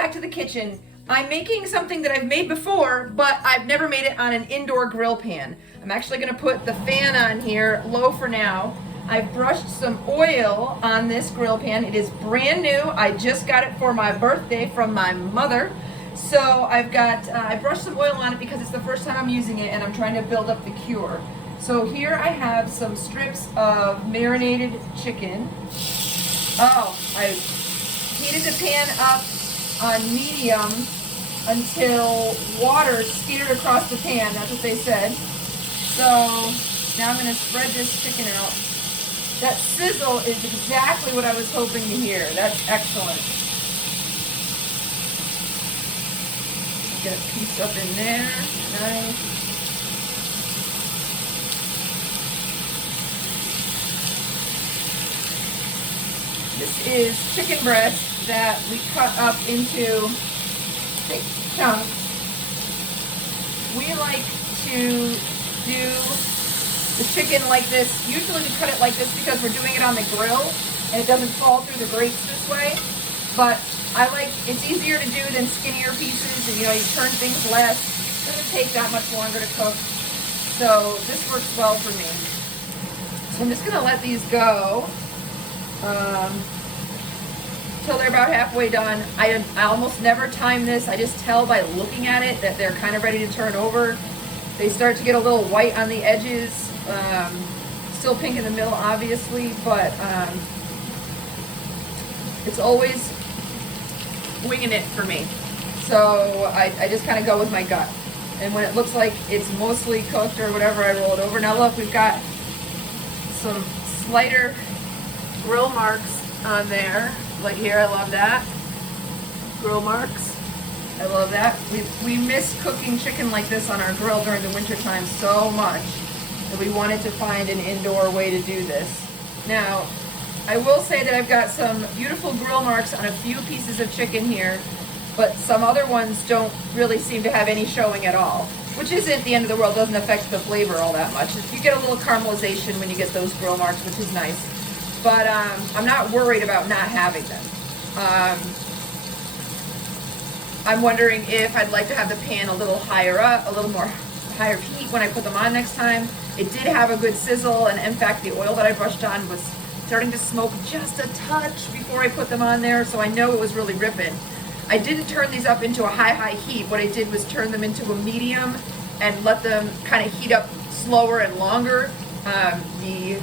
back to the kitchen. I'm making something that I've made before, but I've never made it on an indoor grill pan. I'm actually gonna put the fan on here, low for now. I've brushed some oil on this grill pan. It is brand new. I just got it for my birthday from my mother. So I brushed some oil on it because it's the first time I'm using it and I'm trying to build up the cure. So here I have some strips of marinated chicken. Oh, I heated the pan up on medium until water skidded across the pan. That's what they said. So now I'm going to spread this chicken out. That sizzle is exactly what I was hoping to hear. That's excellent. Get a piece up in there. Nice. This is chicken breast that we cut up into big chunks. We like to do the chicken like this. Usually we cut it like this because we're doing it on the grill and it doesn't fall through the grates this way. But it's easier to do than skinnier pieces, and you turn things less. It doesn't take that much longer to cook. So this works well for me. So I'm just gonna let these go till they're about halfway done. I almost never time this. I just tell by looking at it that they're kind of ready to turn over. They start to get a little white on the edges, still pink in the middle obviously, but it's always winging it for me. So I just kind of go with my gut. And when it looks like it's mostly cooked or whatever, I roll it over. Now look, we've got some slighter grill marks on there. Like here, I love that. Grill marks. I love that. We miss cooking chicken like this on our grill during the winter time so much that we wanted to find an indoor way to do this. Now, I will say that I've got some beautiful grill marks on a few pieces of chicken here, but some other ones don't really seem to have any showing at all, which isn't the end of the world. Doesn't affect the flavor all that much. You get a little caramelization when you get those grill marks, which is nice. But I'm not worried about not having them. I'm wondering if I'd like to have the pan a little higher up, a little more higher heat when I put them on next time. It did have a good sizzle, and in fact the oil that I brushed on was starting to smoke just a touch before I put them on there, so I know it was really ripping. I didn't turn these up into a high heat. What I did was turn them into a medium and let them kind of heat up slower and longer. The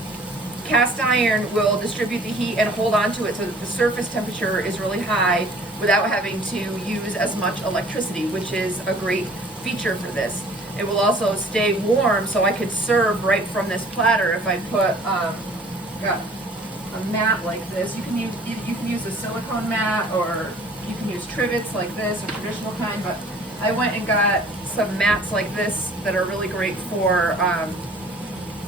cast iron will distribute the heat and hold on to it so that the surface temperature is really high without having to use as much electricity, which is a great feature for this. It will also stay warm, so I could serve right from this platter if I put got a mat like this. You can use a silicone mat, or you can use trivets like this, or traditional kind, but I went and got some mats like this that are really great for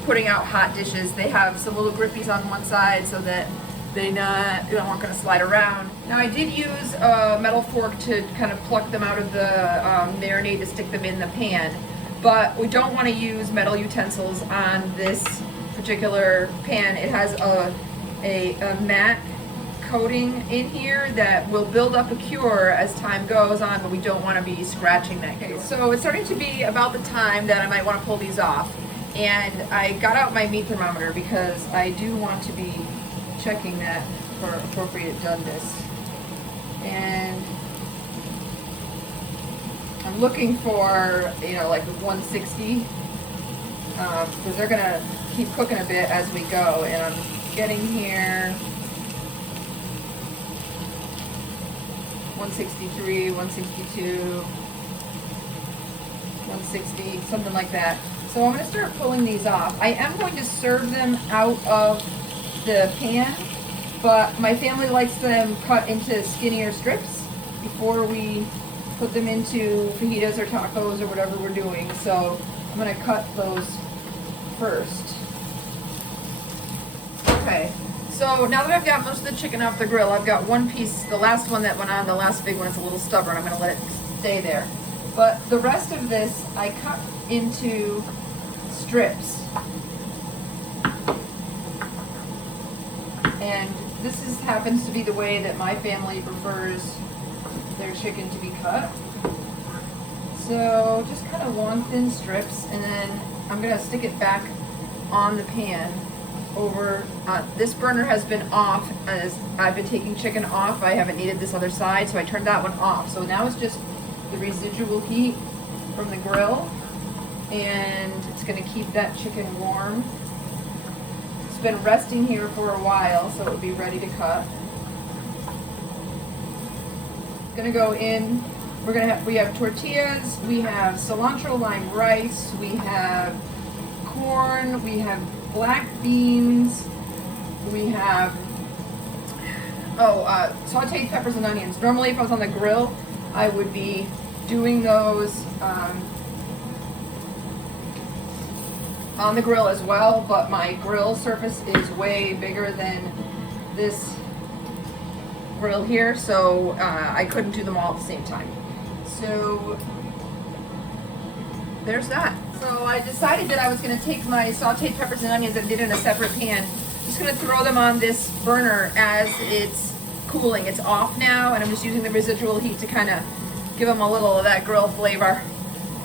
putting out hot dishes. They have some little grippies on one side so that they aren't going to slide around. Now I did use a metal fork to kind of pluck them out of the marinade to stick them in the pan, but we don't want to use metal utensils on this particular pan. It has a matte coating in here that will build up a cure as time goes on, but we don't want to be scratching that cure. So it's starting to be about the time that I might want to pull these off. And I got out my meat thermometer because I do want to be checking that for appropriate doneness. And I'm looking for, like 160, because they're gonna keep cooking a bit as we go. And I'm getting here 163, 162, 160, something like that. So I'm going to start pulling these off. I am going to serve them out of the pan, but my family likes them cut into skinnier strips before we put them into fajitas or tacos or whatever we're doing. So I'm going to cut those first. Okay, so now that I've got most of the chicken off the grill, I've got one piece, the last one that went on, the last big one, it's a little stubborn. I'm going to let it stay there. But the rest of this I cut into strips. And this happens to be the way that my family prefers their chicken to be cut. So just kind of long thin strips, and then I'm gonna stick it back on the pan over, this burner has been off as I've been taking chicken off. I haven't needed this other side, so I turned that one off. So now it's just the residual heat from the grill, and it's gonna keep that chicken warm. It's been resting here for a while, so it'll be ready to cut. It's gonna go in. We have tortillas, we have cilantro lime rice, we have corn, we have black beans, we have sauteed peppers and onions. Normally if I was on the grill, I would be doing those on the grill as well, but my grill surface is way bigger than this grill here, so I couldn't do them all at the same time. So there's that. So I decided that I was going to take my sauteed peppers and onions and did it in a separate pan. Just going to throw them on this burner as it's cooling. It's off now, and I'm just using the residual heat to kind of give them a little of that grill flavor.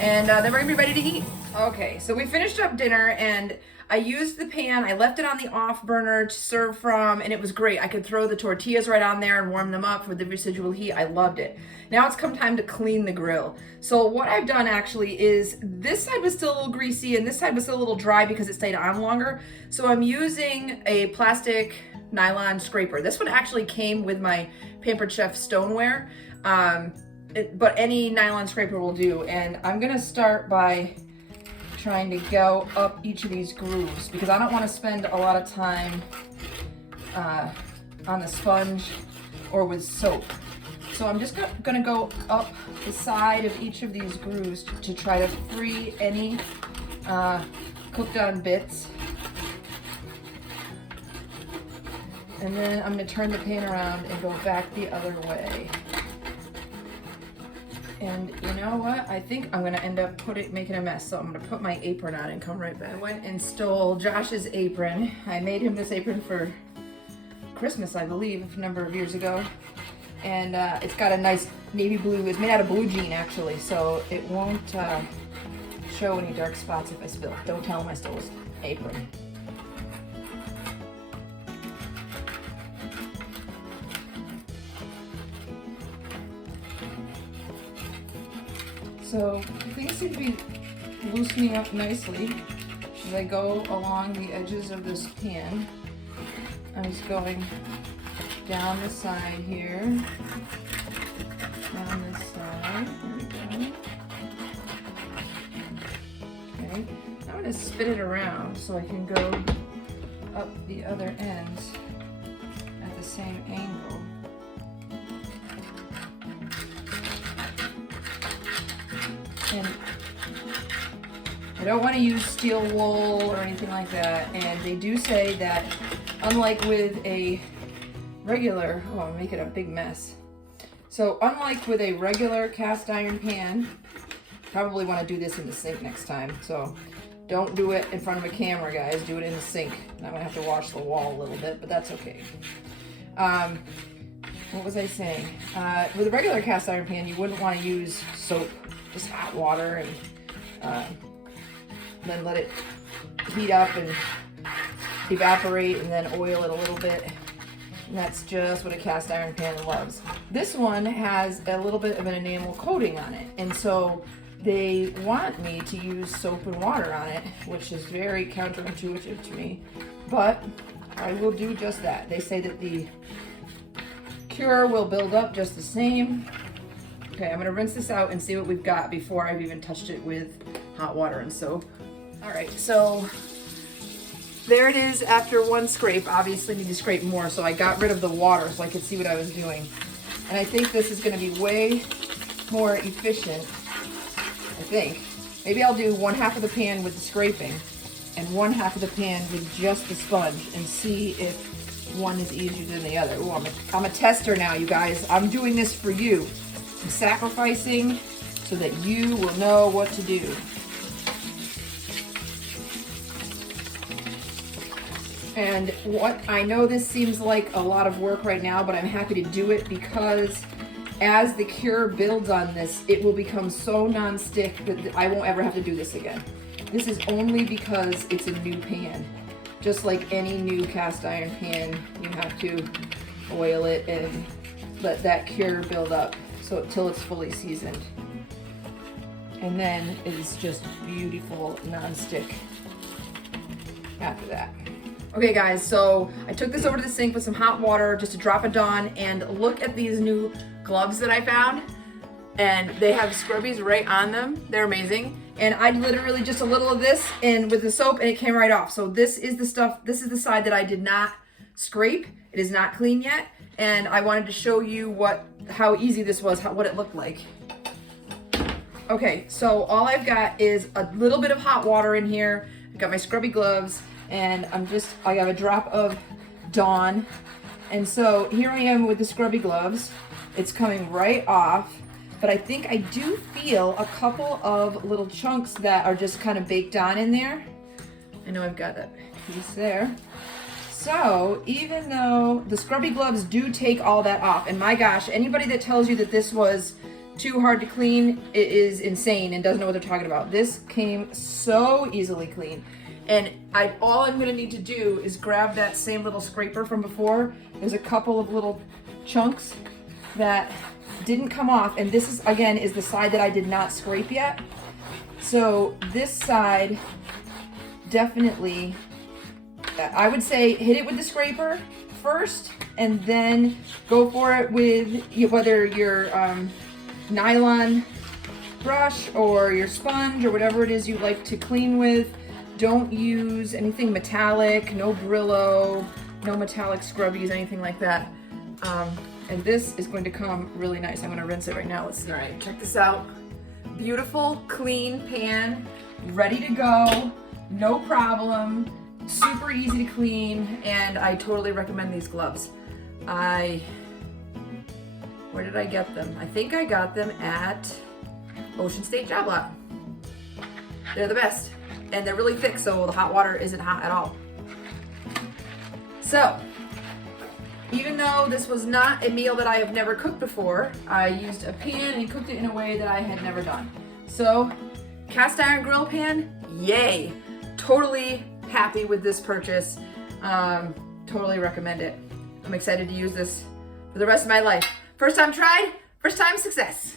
And then we're going to be ready to eat. Okay, so we finished up dinner, and I used the pan. I left it on the off burner to serve from, and it was great. I could throw the tortillas right on there and warm them up with the residual heat. I loved it. Now it's come time to clean the grill. So what I've done actually is this side was still a little greasy and this side was still a little dry because it stayed on longer. So I'm using a plastic nylon scraper. This one actually came with my Pampered Chef stoneware, but any nylon scraper will do. And I'm gonna start by trying to go up each of these grooves because I don't want to spend a lot of time on the sponge or with soap. So I'm just gonna go up the side of each of these grooves to try to free any cooked on bits. And then I'm gonna turn the pan around and go back the other way. And you know what? I think I'm gonna end up making a mess. So I'm gonna put my apron on and come right back. I went and stole Josh's apron. I made him this apron for Christmas, I believe, a number of years ago. And it's got a nice navy blue. It's made out of blue jean actually, so it won't show any dark spots if I spill. Don't tell him I stole his apron. So things seem to be loosening up nicely as I go along the edges of this pan. I'm just going down the side here, down this side, there we go. Okay, I'm going to spin it around so I can go up the other end at the same angle. And I don't want to use steel wool or anything like that, and they do say that unlike with a regular, oh, I'm making a big mess. So unlike with a regular cast iron pan, probably want to do this in the sink next time. So don't do it in front of a camera, guys. Do it in the sink. I'm gonna have to wash the wall a little bit, but that's okay. What was I saying? With a regular cast iron pan, you wouldn't want to use soap, just hot water, and then let it heat up and evaporate, and then oil it a little bit. And that's just what a cast iron pan loves. This one has a little bit of an enamel coating on it, and so they want me to use soap and water on it, which is very counterintuitive to me, but I will do just that. They say that the cure will build up just the same. Okay, I'm gonna rinse this out and see what we've got before I've even touched it with hot water and soap. All right, so there it is after one scrape. Obviously need to scrape more, so I got rid of the water so I could see what I was doing. And I think this is gonna be way more efficient, I think. Maybe I'll do one half of the pan with the scraping and one half of the pan with just the sponge and see if one is easier than the other. Ooh, I'm a tester now, you guys. I'm doing this for you. I'm sacrificing so that you will know what to do. And what I know, this seems like a lot of work right now, but I'm happy to do it because as the cure builds on this, it will become so non-stick that I won't ever have to do this again. This is only because it's a new pan. Just like any new cast iron pan, you have to oil it and let that cure build up till it's fully seasoned. And then it's just beautiful non-stick after that. Okay guys, so I took this over to the sink with some hot water just to drop it on, and look at these new gloves that I found. And they have scrubbies right on them. They're amazing. And I literally just a little of this and with the soap and it came right off. So this is the stuff, this is the side that I did not scrape. It is not clean yet. And I wanted to show you how easy this was, what it looked like. Okay, so all I've got is a little bit of hot water in here. I've got my scrubby gloves, and I have a drop of Dawn. And so here I am with the scrubby gloves. It's coming right off, but I think I do feel a couple of little chunks that are just kind of baked on in there. I know I've got that piece there. So even though the scrubby gloves do take all that off, and my gosh, anybody that tells you that this was too hard to clean, it is insane and doesn't know what they're talking about. This came so easily clean. And all I'm gonna need to do is grab that same little scraper from before. There's a couple of little chunks that didn't come off, and this is the side that I did not scrape yet. So this side, definitely, I would say hit it with the scraper first, and then go for it with whether your nylon brush or your sponge or whatever it is you like to clean with. Don't use anything metallic, no Brillo, no metallic scrubbies, anything like that. And this is going to come really nice. I'm gonna rinse it right now. Let's see. All right, check this out. Beautiful, clean pan, ready to go, no problem, super easy to clean, and I totally recommend these gloves. Where did I get them? I think I got them at Ocean State Job Lot. They're the best. And they're really thick, so the hot water isn't hot at all. So, even though this was not a meal that I have never cooked before, I used a pan and cooked it in a way that I had never done. So, cast iron grill pan, yay. Totally happy with this purchase. Totally recommend it. I'm excited to use this for the rest of my life. First time tried, first time success.